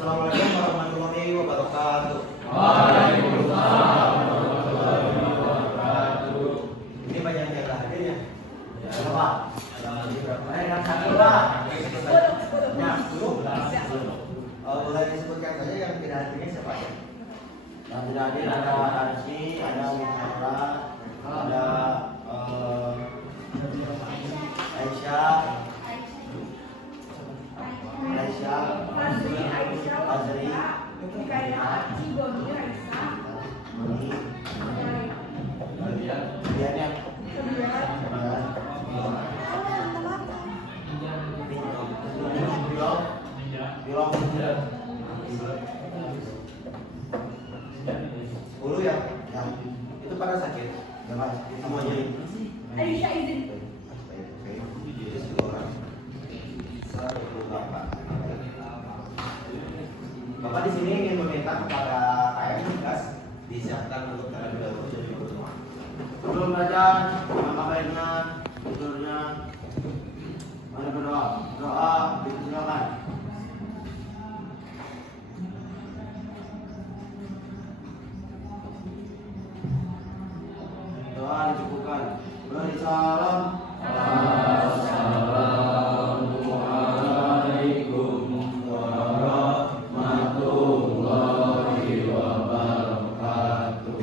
Assalamualaikum warahmatullahi wabarakatuh. Waalaikumsalam warahmatullahi wabarakatuh. Ini banyak yang gak hadir ya? Ya. Berapa? Yang satu lah. Ya, 10. Boleh disebutkan saja yang tidak hadirnya siapa ya? Yang tidak hadir ada Arsi, ada Wihara, ada Aisyah, Azri, Ulu ya, itu pada sakit, semuanya ini. Aisyah izin. Bapak di sini ingin meminta kepada KM Gas disiapkan untuk terlebih dahulu jadi pertemuan. Sebelum belajar, maka baiknya tidurnya, mari berdoa. Doa dipersilakan. Doa dicukupkan. Beri salam. Assalamualaikum warahmatullahi wabarakatuh.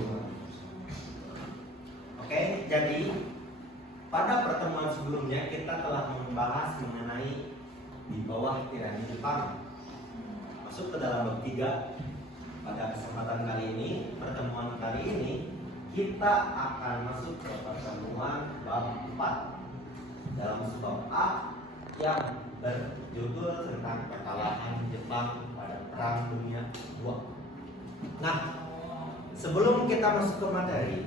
Oke, jadi pada pertemuan sebelumnya kita telah membahas mengenai di bawah tirani Jepang. Masuk ke dalam bab 3. Pada kesempatan kali ini, pertemuan kali ini kita akan masuk ke pertemuan bab 4 dalam subbab A yang berjudul tentang kekalahan Jepang pada Perang Dunia II. Nah, sebelum kita masuk ke materi,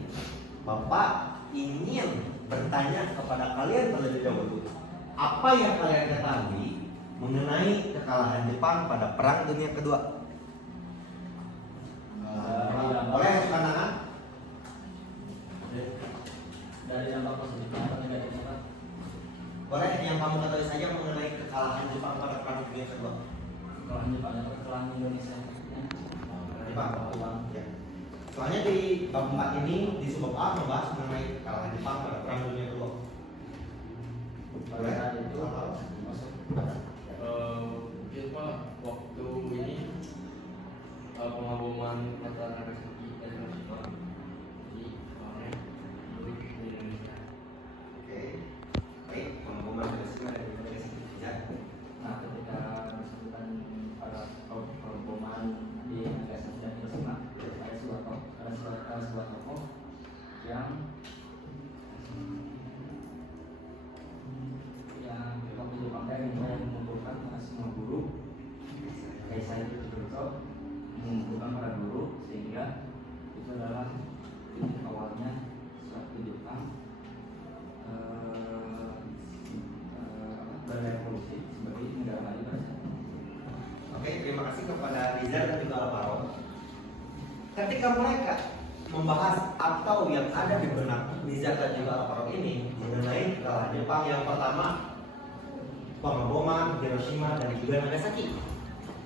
Bapak ingin bertanya kepada kalian terlebih dahulu, apa yang kalian ketahui mengenai kekalahan Jepang pada Perang Dunia Kedua? Boleh pandangan? Dari dampak positif atau negatif Pak? Boleh yang kamu ketahui saja mengenai kekalahan Jepang pada Perang Dunia Kedua? Kekalahan Jepang atau kekalahan Indonesia? Jepang. Ya. Soalnya di bab 4 ini di subbab A membahas mengenai kekalahan Jepang pada Perang Dunia Kedua. Pada saat itu Masuk. Mungkin Pak, waktu ini pengaboman kota Nagasaki dan Hiroshima di Indonesia. Oke. Baik, pengumuman Hiroshima dan Nagasaki. Ya. Nah, ketika disebutkan pada pengeboman di Nagasaki dan Hiroshima, ada sebuah tokoh yang waktu Jepang ingin mengumpulkan semua guru. Kaisar itu berbentuk mengumpulkan para guru, sehingga itu adalah titik awalnya suatu Jepang berevolusi sebagai negara maju pada saat itu. Oke, terima kasih kepada Rizal dan juga Alvaro. Ketika mereka membahas atau yang ada di benak Rizal dan juga Alvaro ini mengenai kekalahan Jepang, yang pertama pengeboman Hiroshima dan juga Nagasaki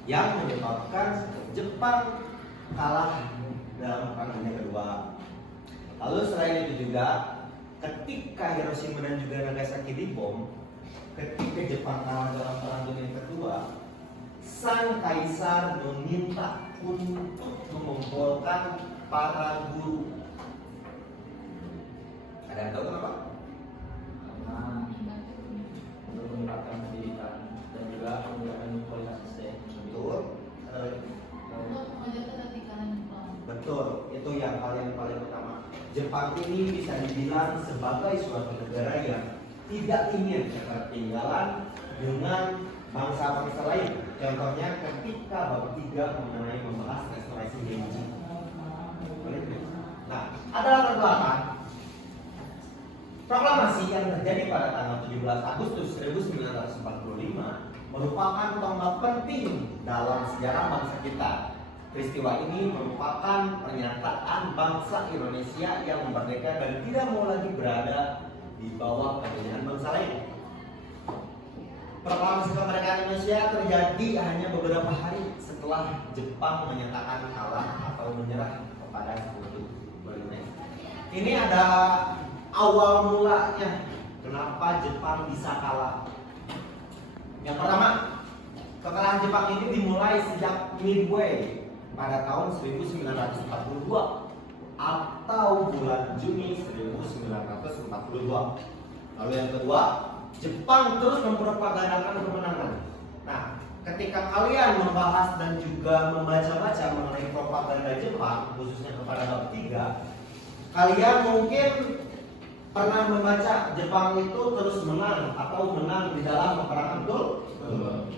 yang menyebabkan Jepang kalah dalam Perang Dunia Kedua. Lalu selain itu juga ketika Hiroshima dan juga Nagasaki dibom, ketika Jepang kalah dalam Perang Dunia Kedua, sang kaisar meminta untuk mengumpulkan para guru. Ada yang tahu kenapa? Karena untuk meningkatkan pendidikan dan juga meningkatkan kualitas SDM. Betul. Betul, itu yang paling utama. Jepang ini bisa dibilang sebagai suatu negara yang tidak ingin ketertinggalan dengan bangsa-bangsa lain. Contohnya ketika bab 3 mengenai membahas restorasi Meiji. Nah, ada latar belakang proklamasi yang terjadi pada tanggal 17 Agustus 1945 merupakan tonggak penting dalam sejarah bangsa kita. Peristiwa ini merupakan pernyataan bangsa Indonesia yang merdeka dan tidak mau lagi berada di bawah penjajahan bangsa lain. Proklamasi kemerdekaan Indonesia terjadi hanya beberapa hari setelah setelah Jepang menyatakan kalah atau menyerah kepada Sekutu Brunei. Ini ada awal mulanya kenapa Jepang bisa kalah. Yang pertama, kekalahan Jepang ini dimulai sejak Midway pada tahun 1942 atau bulan Juni 1942. Lalu yang kedua, Jepang terus mempropagandakan kemenangan. Nah, ketika kalian membahas dan juga membaca-baca mengenai propaganda Jepang, khususnya kepada bab 3, kalian mungkin pernah membaca Jepang itu terus menang atau menang di dalam peperangan, betul?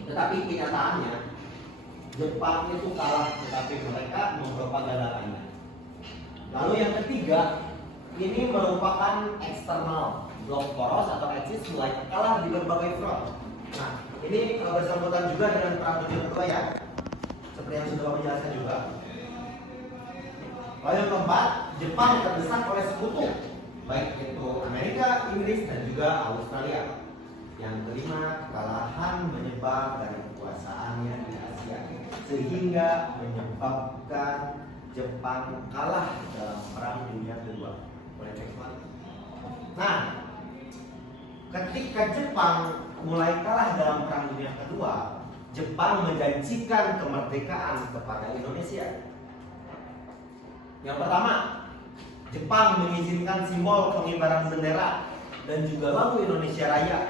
Tetapi kenyataannya Jepang itu kalah, tetapi mereka mempropagandakannya. Lalu yang ketiga, ini merupakan eksternal, blok poros atau eksis mulai kalah di berbagai front. Nah, ini bersangkutan juga dengan perang dunia kedua ya, seperti yang sudah Bapak jelaskan juga. Lalu yang keempat, Jepang terdesak oleh sekutu, baik itu Amerika, Inggris, dan juga Australia. Yang kelima, kekalahan menyebar dari kekuasaannya di Asia, sehingga menyebabkan Jepang kalah dalam perang dunia kedua. Boleh next one. Nah, ketika Jepang mulai kalah dalam perang dunia kedua, Jepang menjanjikan kemerdekaan kepada Indonesia. Yang pertama, Jepang mengizinkan simbol pengibaran bendera dan juga lagu Indonesia Raya.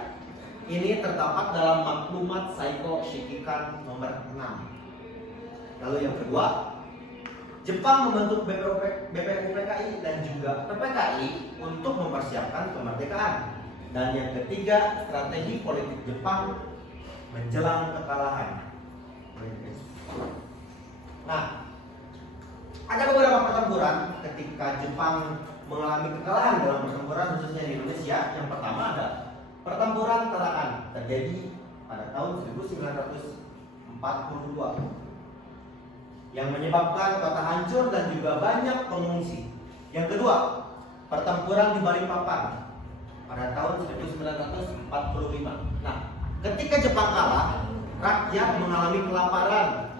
Ini terdapat dalam maklumat Saiko Shikikan nomor 6. Lalu yang kedua, Jepang membentuk BPUPKI dan juga PPKI untuk mempersiapkan kemerdekaan. Dan yang ketiga, strategi politik Jepang menjelang kekalahan. Nah, ada beberapa pertempuran ketika Jepang mengalami kekalahan dalam pertempuran khususnya di Indonesia. Yang pertama ada pertempuran Tarakan, terjadi pada tahun 1942 yang menyebabkan kota hancur dan juga banyak pengungsi. Yang kedua, pertempuran di Balikpapan pada tahun 1945. Nah, ketika Jepang kalah, rakyat mengalami kelaparan.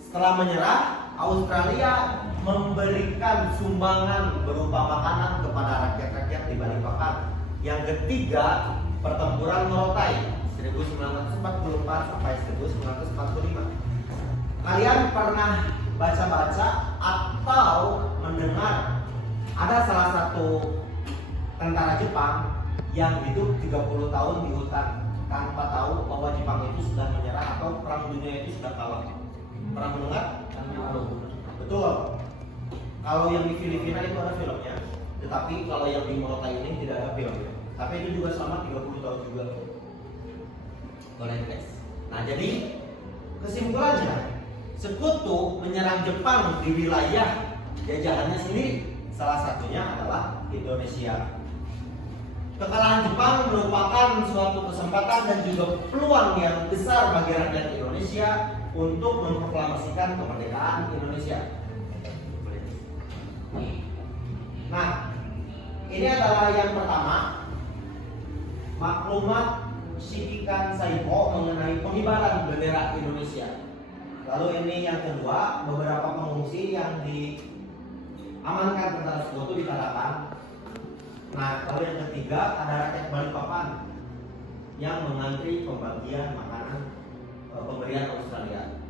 Setelah menyerah, Australia memberikan sumbangan berupa makanan kepada rakyat-rakyat di Balikpapan. Yang ketiga, pertempuran Morotai 1944 sampai 1945. Kalian pernah baca-baca atau mendengar ada salah satu tentara Jepang yang hidup 30 tahun di hutan tanpa tahu bahwa Jepang itu sudah menyerah atau perang dunia itu sudah kalah? Pernah mendengar? Betul. Kalau yang di Filipina itu ada filmnya, tetapi kalau yang di Morotai ini tidak ada filmnya. Tapi itu juga sama 30 tahun juga. Boleh guys. Nah, jadi kesimpulannya, sekutu menyerang Jepang di wilayah jajahannya sendiri. Salah satunya adalah Indonesia. Kekalahan Jepang merupakan suatu kesempatan dan juga peluang yang besar bagi rakyat Indonesia untuk memproklamasikan kemerdekaan Indonesia. Nah, ini adalah yang pertama, maklumat Shikikan Saiko mengenai pengibaran bendera Indonesia. Lalu ini yang kedua, beberapa pengungsi yang diamankan tentara sekutu di Tarakan. Nah, lalu yang ketiga, ada rakyat Balikpapan yang mengantri pembagian makanan pemberian Australia.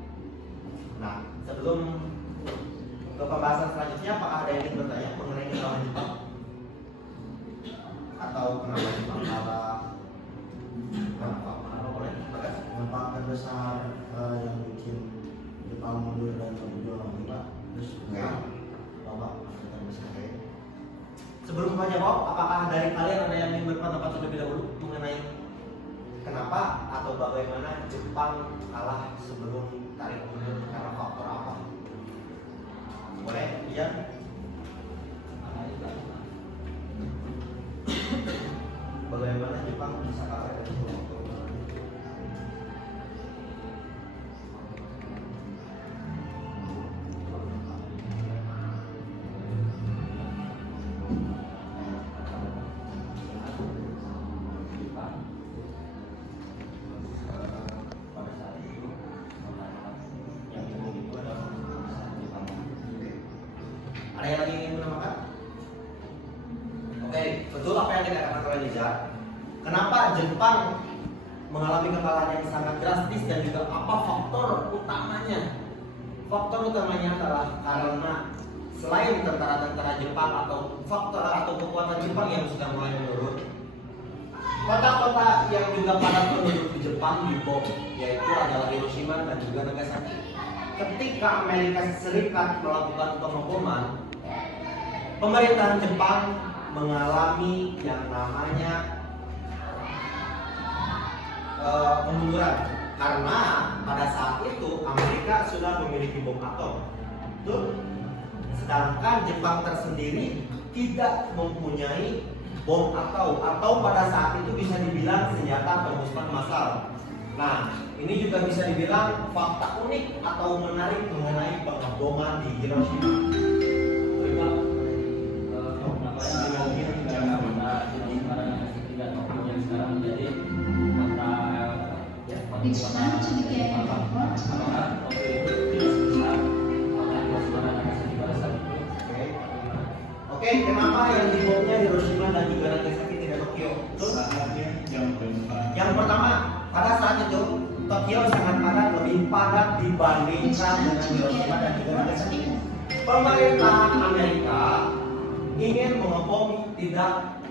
Nah, sebelum ke pembahasan selanjutnya, apakah ada yang ingin bertanya mengenai kekalahan Jepang? Atau kenapa Jepang kalah? Kenapa? Boleh? Kenapa terbesar yang bikin Jepang mundur dan berjuang lagi Pak? Terus Bapak terbesar kayak. Sebelum Bapak jawab, apakah dari kalian ada yang ingin berpendapat terlebih dahulu mengenai kenapa atau bagaimana Jepang kalah sebelum tarik mundur karena faktor apa? Boleh? Iya? Bagaimana Jepang bisa kalah dari sebelum faktor? Pada saat itu Ada yang lagi ingin menambahkan? Oke, betul apa yang dikatakan oleh Liza. Kenapa Jepang mengalami kekalahan yang sangat drastis dan juga apa faktor utamanya? Faktor utamanya adalah karena selain tentara-tentara Jepang atau faktor atau kekuatan Jepang yang sudah mulai menurun, kota-kota yang juga padat penduduk di Jepang dibom, yaitu adalah Hiroshima dan juga Nagasaki. Ketika Amerika Serikat melakukan pengeboman, pemerintahan Jepang mengalami yang namanya kemunduran karena pada saat itu Amerika sudah memiliki bom atom, betul? Sedangkan Jepang tersendiri tidak mempunyai bom atau pada saat itu bisa dibilang senjata pemusnah massal. Nah, ini juga bisa dibilang fakta unik atau menarik mengenai pengeboman di Hiroshima. Kenapa mungkin karena kota Hiroshima dan Nagasaki dan Tokyo yang sekarang menjadi kota It's time to begin the report. apakah Tokyo itu tidak sebesar kota Hiroshima dan Nagasaki pada saat itu? Oke, kenapa yang dibomnya Hiroshima dan juga Nagasaki tidak Tokyo? Betul? Saatnya yang keempat. Yang pertama, pada saat itu Tokyo sangat padat, lebih padat dibandingkan dengan Hiroshima dan juga Nagasaki. Pemerintah Amerika ingin mengebom, tidak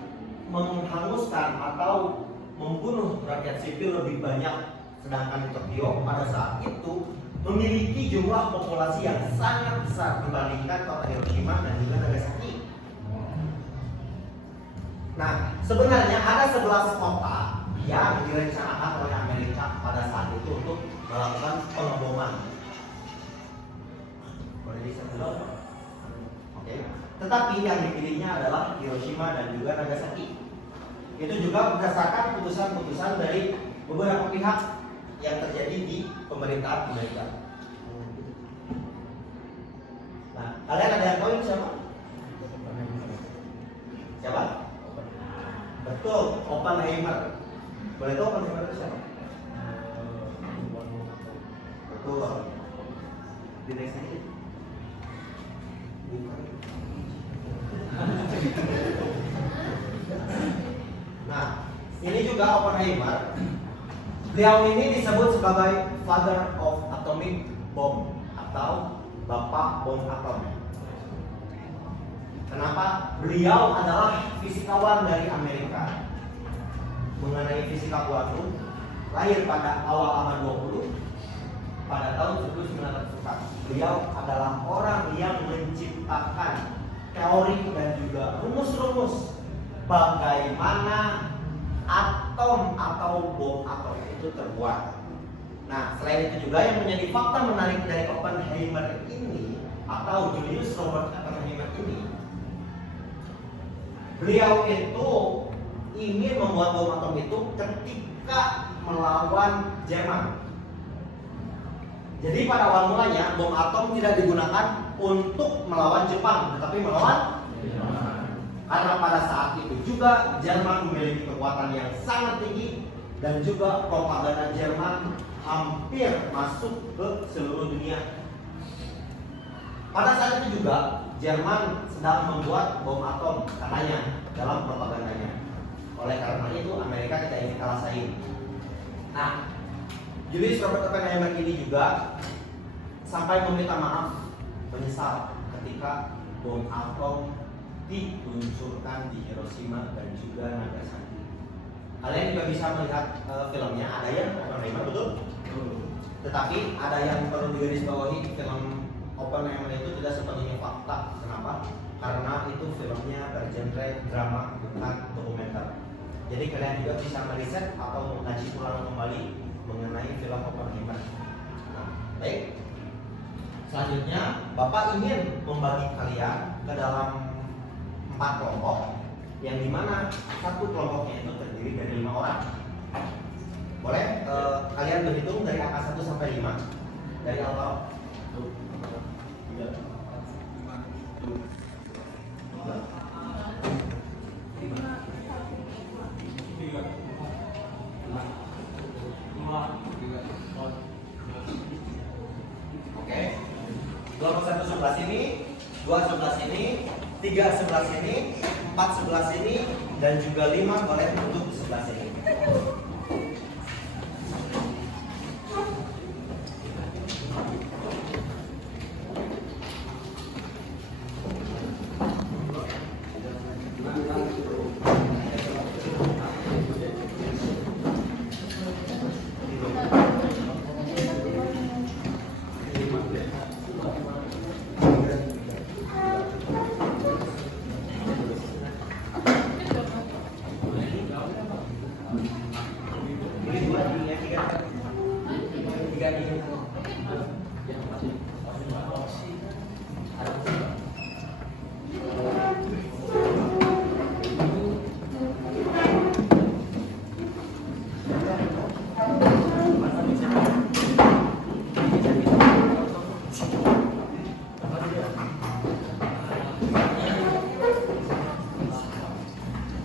menghanguskan atau membunuh rakyat sipil lebih banyak. Sedangkan Tokyo pada saat itu memiliki jumlah populasi yang sangat besar dibandingkan kota Hiroshima dan juga Nagasaki. Nah, sebenarnya ada 11 kota yang direncanakan oleh Amerika pada saat itu untuk melakukan pengeboman. Boleh bisa dulu? Oke. Tetapi yang dipilihnya adalah Hiroshima dan juga Nagasaki. Itu juga berdasarkan putusan-putusan dari beberapa pihak yang terjadi di pemerintahan Amerika. Nah, kalian ada yang tahu ini siapa? Siapa? Betul, Oppenheimer. Boleh tahu Oppenheimer itu siapa? Betul. Di next slide. Nah, ini juga Oppenheimer. Beliau ini disebut sebagai Father of Atomic Bomb atau Bapak Bom Atom. Kenapa? Beliau adalah fisikawan dari Amerika. Mengenai fisika kuantum, lahir pada awal abad 20 pada tahun 1904. Beliau adalah orang yang menciptakan teori dan juga rumus-rumus bagaimana atom atau bom atom itu terbuat. Nah, selain itu juga yang menjadi fakta menarik dari Oppenheimer ini atau Julius Robert Oppenheimer ini, beliau itu ingin membuat bom atom itu ketika melawan Jerman. Jadi pada awal mulanya bom atom tidak digunakan untuk melawan Jepang, tetapi melawan karena pada saat itu juga Jerman memiliki kekuatan yang sangat tinggi dan juga propaganda Jerman hampir masuk ke seluruh dunia. Pada saat itu juga Jerman sedang membuat bom atom katanya dalam propagandanya. Oleh karena itu Amerika tidak ingin kalah saing. Nah, Julius Robert Oppenheimer ini juga sampai meminta maaf, menyesal ketika bom atom diluncurkan di Hiroshima dan juga Nagasaki. Kalian juga bisa melihat filmnya, ada yang Oppenheimer, betul? Tetapi ada yang perlu digarisbawahi, film Oppenheimer itu tidak sepenuhnya fakta. Kenapa? Karena itu filmnya bergenre drama bukan dokumenter. Jadi kalian juga bisa meriset atau mengkaji ulang kembali mengenai film Oppenheimer. Nah, baik. Selanjutnya, Bapak ingin membagi kalian ke dalam 4 kelompok, yang dimana satu kelompoknya itu terdiri dari 5 orang. Boleh kalian berhitung dari angka 1 sampai 5 dari Alvaro. Oke. Kelompok 1 sebelah sini, 2 sebelah sini, 3 sebelah sini, 4 sebelah sini, dan juga 5 boleh tutup di sebelah sini.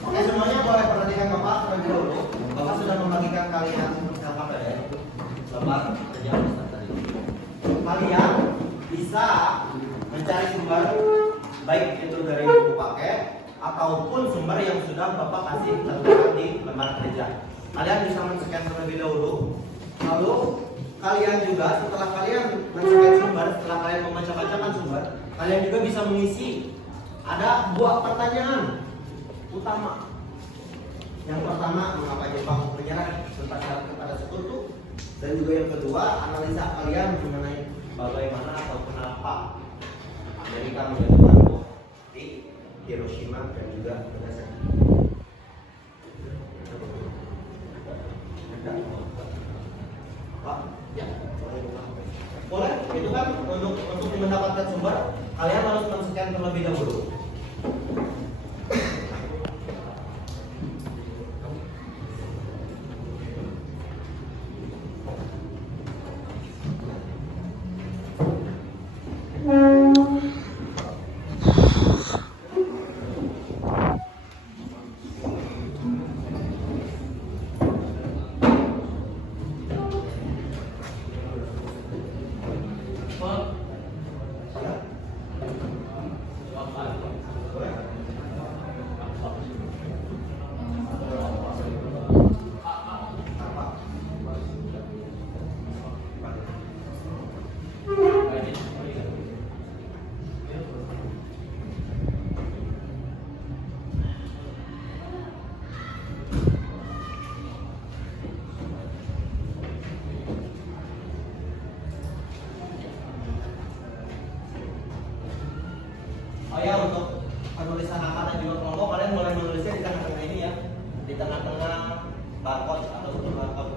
Oke, semuanya boleh perhatikan Bapak terlebih dahulu. Bapak sudah membagikan kalian apa ya? Bapak kerja Ustaz tadi. Kalian bisa mencari sumber baik itu dari buku paket ataupun sumber yang sudah Bapak kasih tertera di lembar kerja. Kalian bisa men-scan terlebih dahulu. Lalu kalian juga setelah kalian men-scan sumber, setelah kalian membaca-bacakan sumber, kalian juga bisa mengisi. Ada buah pertanyaan utama. Yang pertama, mengapa Jepang menyerah tentang kepada Sekutu? Dan juga yang kedua, analisa kalian mengenai bagaimana atau kenapa Amerika menjatuhkan bom di Hiroshima dan juga Nagasaki. Pak, ya, boleh. Itu kan untuk mendapatkan sumber, kalian harus men-scan terlebih dahulu. Oh ya, untuk penulisan nama dan juga kelompok kalian boleh menulisnya di tengah-tengah ini ya, di tengah-tengah barcode atau barcode.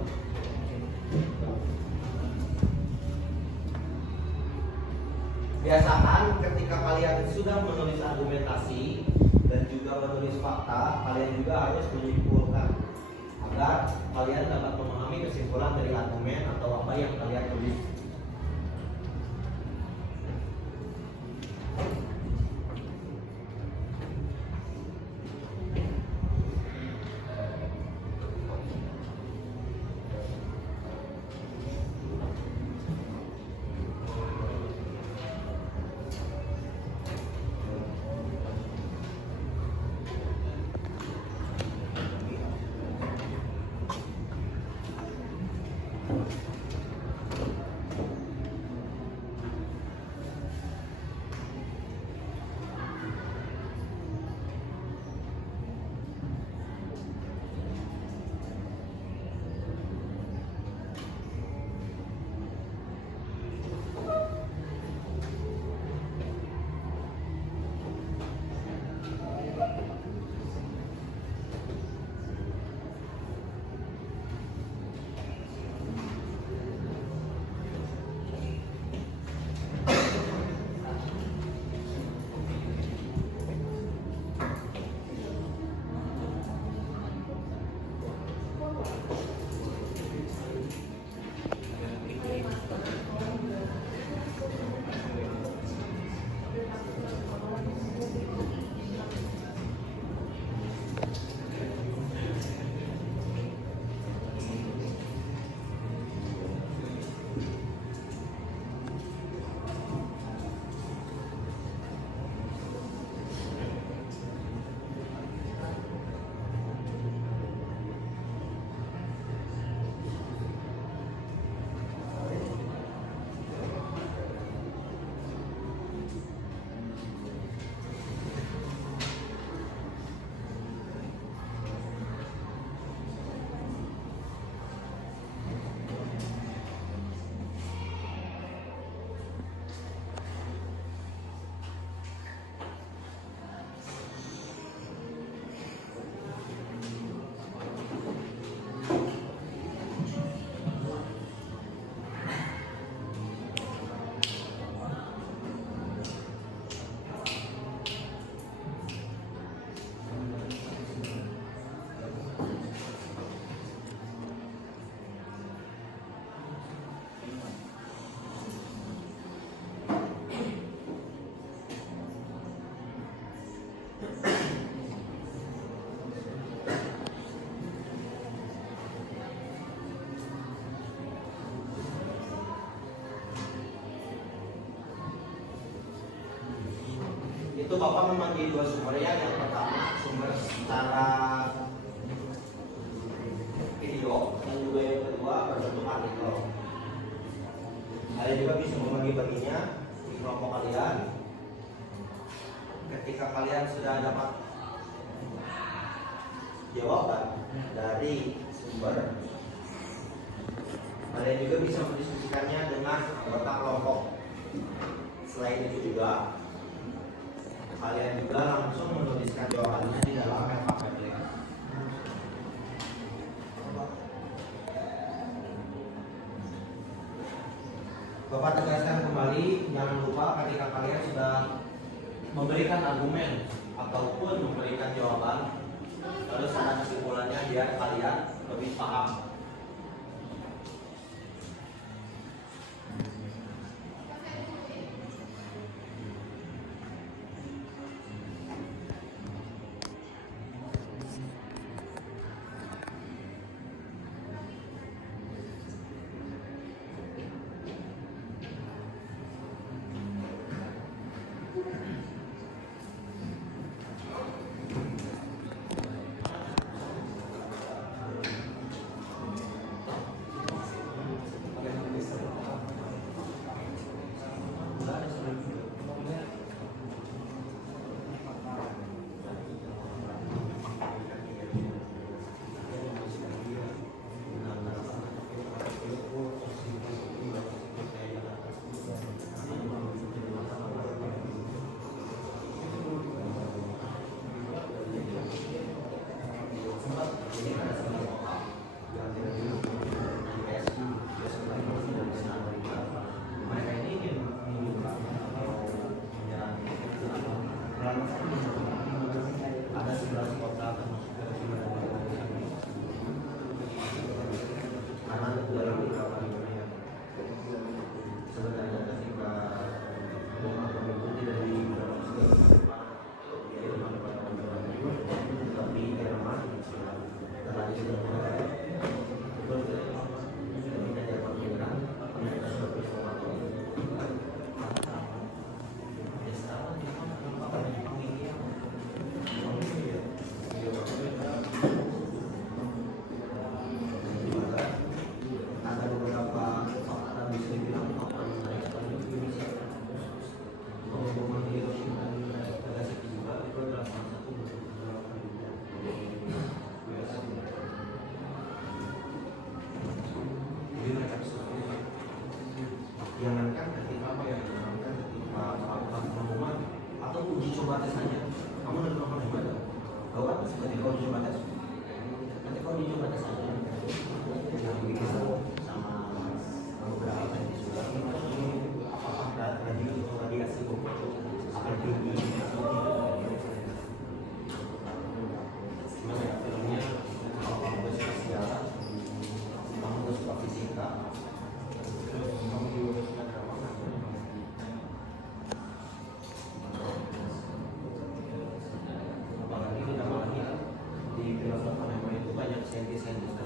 Biasakan ketika kalian sudah menulis argumentasi dan juga menulis fakta, kalian juga harus menyimpulkan agar kalian dapat memahami kesimpulan dari argumen atau apa yang kalian tulis. Itu Bapak membagi dua sumber ya. Yang pertama sumber secara video, dan juga yang kedua berbentuk artikel. Kalian juga bisa membagi-baginya di kelompok kalian. Ketika kalian sudah dapat jawaban dari sumber, kalian juga bisa mendiskusikannya dengan anggota kelompok. Selain itu juga kalian juga langsung menuliskan jawabannya di dalam Padlet. Bapak tegaskan kembali, jangan lupa ketika kalian sudah memberikan argumen ataupun memberikan jawaban, terus ada kesimpulannya biar kalian lebih paham. Ada 11 kota termasuk karena dalam beberapa dunia sebenarnya ketika mengikuti dari tapi Jerman terlaju sudah ketika Jerman menyerang mereka sudah bersama ada beberapa fakta bisa dibilang fakta menarik tentang Indonesia. Pengumuman Hiroshima dan Nagasaki juga itu adalah salah satu bentuk penolakan dunia. Jadi mereka bisa jangankan ketika apa yang jangankan ketika melakukan pengumuman atau uji coba tes saja. Kamu udah pernah coba tidak? Tahu kan ketika uji coba tes? Ketika uji coba tes saja yang bikin sama beberapa yang sudah apakah radiasi akan tinggi atau tidak? Gimana ya filmnya? Kalau kamu suka sejarah, kamu suka fisika, terus kamu juga suka drama, apalagi ditambah lagi di film Oppenheimer itu banyak saintis-saintis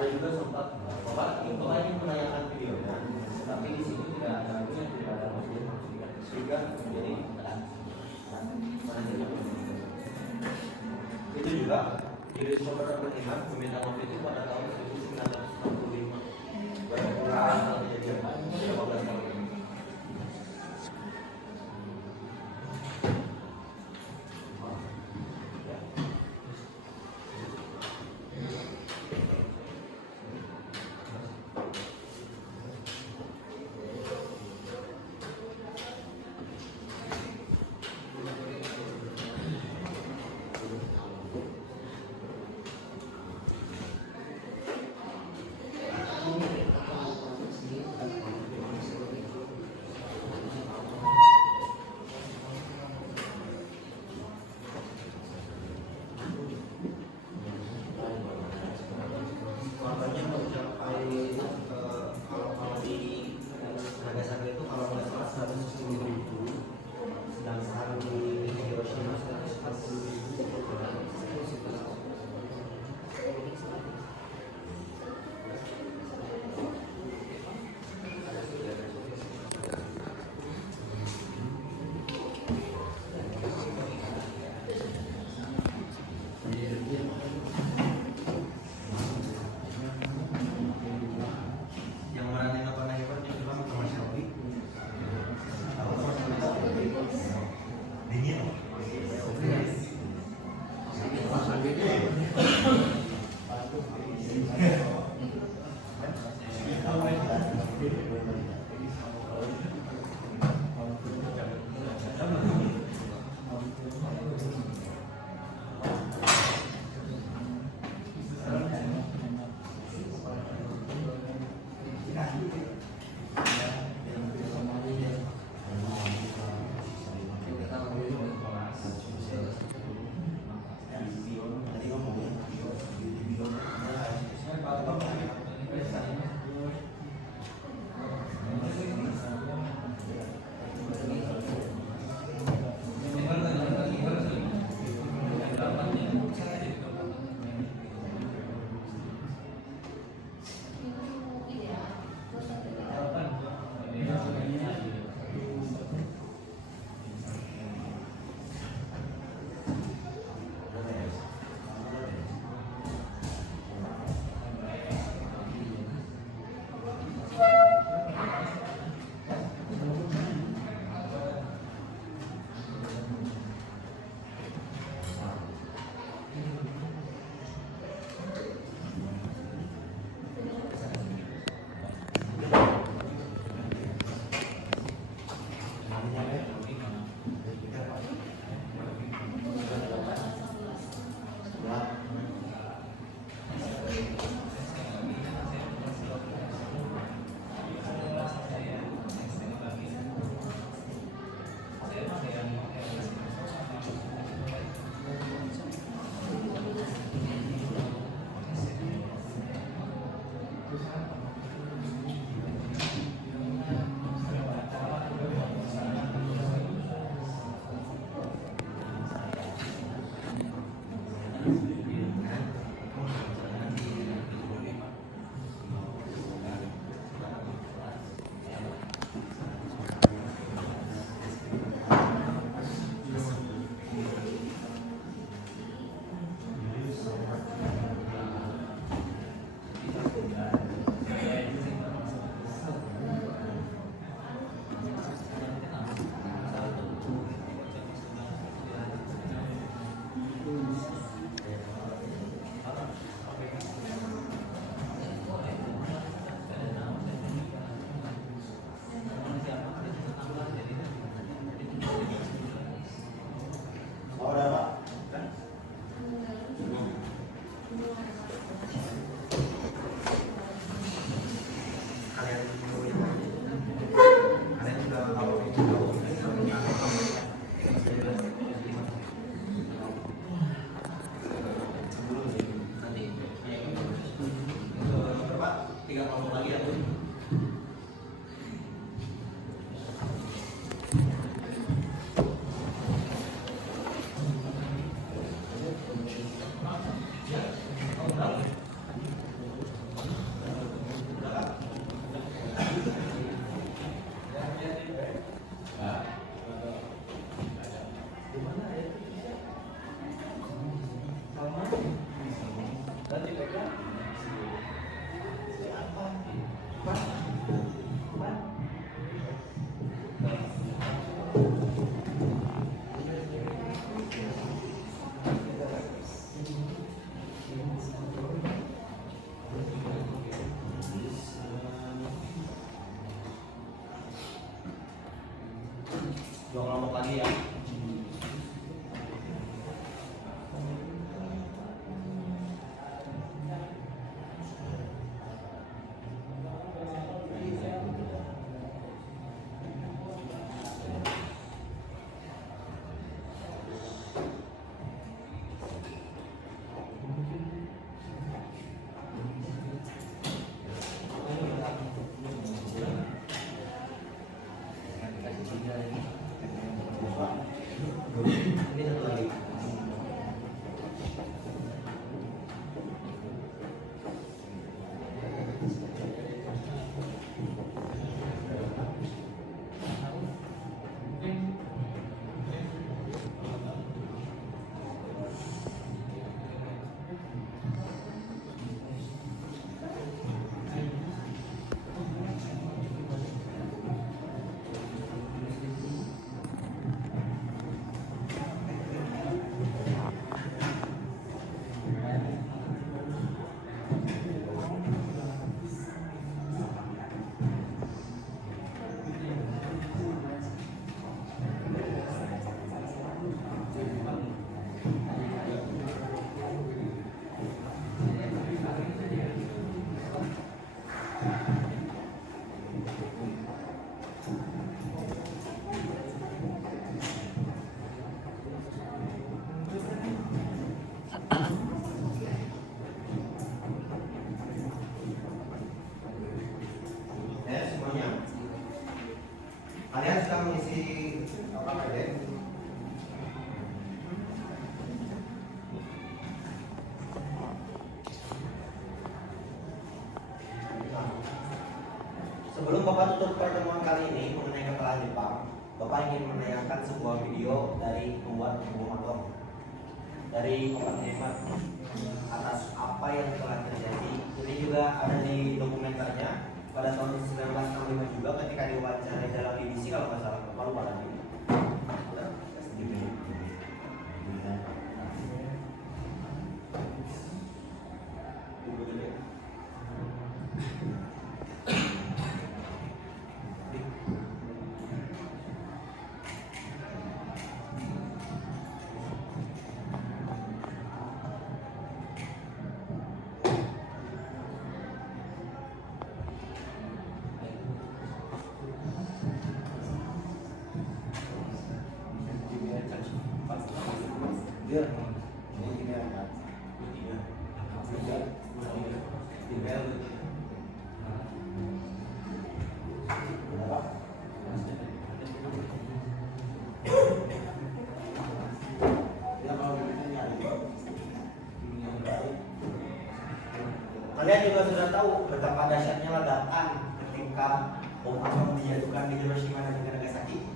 ada juga sempat bapak ingin menayangkan videonya, tapi di situ tidak ada masjid sehingga menjadi itu juga Diri Sobat Iman meminta maaf itu pada tahun 1965 berkurang kejadian 15 tahun ini. Makanya mencapai kalau di Nagasaki itu kalau nggak salah 110.000, sedangkan di Hiroshima 140.000. Yang meranin apa nih Pak? Yang pertama sama Shelby. Dingin. Nanti mereka siapa? Pak? Pak? Dua kelompok lagi ya. Ini satu lagi. Ya semuanya. Kalian sedang mengisi apa kalian? Sebelum Bapak tutup pertemuan kali ini mengenai kepala Jepang, Bapak ingin menayangkan sebuah video dari pembuat bom atom dari Oppenheimer atas apa yang telah terjadi. Ini juga ada di dokumenternya pada tahun 1965 juga ketika diwawancarai dalam BBC kalau nggak salah. Bapak lupa lagi. Dia ini gini apa? Kalian juga sudah tahu betapa dahsyatnya ledakan ketika bom atom dijatuhkan di Hiroshima dan Nagasaki.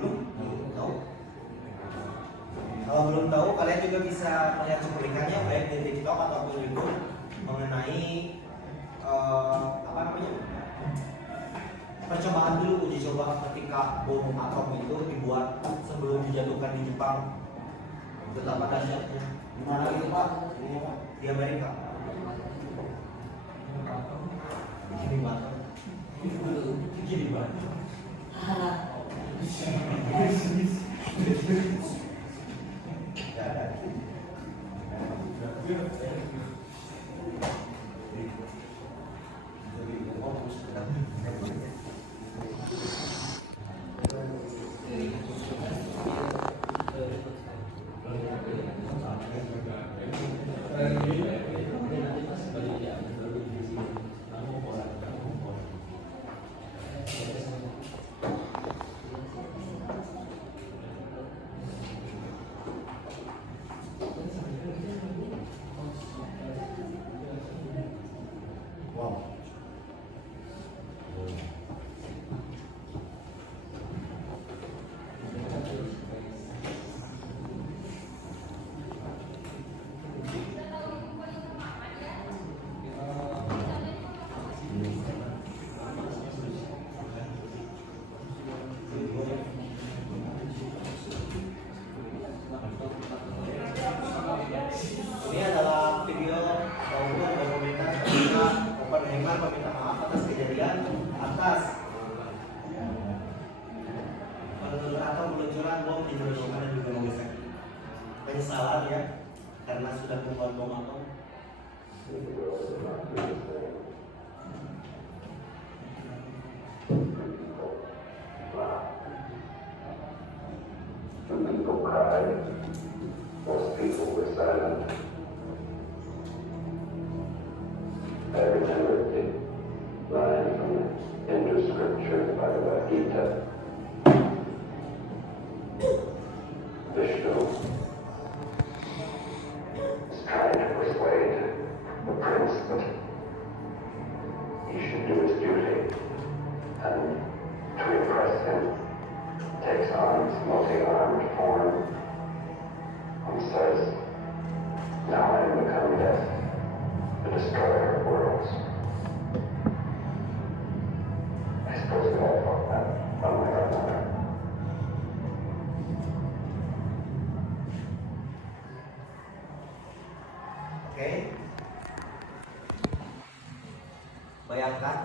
Belum? Belum tahu. Kalau belum tahu, kalian juga bisa melihat cuplikannya baik di TikTok ataupun YouTube mengenai apa namanya percobaan dulu uji coba ketika bom atom itu dibuat sebelum dijatuhkan di Jepang. Betapa dahsyatnya. Di mana itu Pak? Ini Pak. Di Amerika. Di Batam. Di Batam. penyesalan ya karena sudah membuat bom atom. People cried. Most people were silent. I remembered the line from the Hindu scripture, the Bhagavad Gita. Vishnu is trying to persuade the prince that he should do his duty, and to impress him, takes on his multi-armed form and says, "Now I am become death, the destroyer of worlds." I suppose we all thought that one way or another. Oke. Bayangkan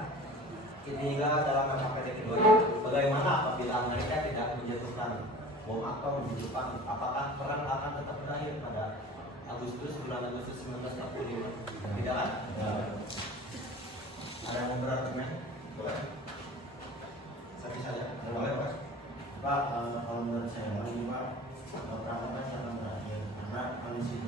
ketiga dalam masa kategori bagaimana apabila Amerika tidak menjatuhkan bom atom di Jepang, apakah perang akan tetap berakhir pada bulan Agustus 1945? Tidak kan? Ada yang mau berargumen? Boleh? Satu saja. Boleh, Pak? Pak, kalau menurut saya ini Pak, perang akan berakhir karena kondisi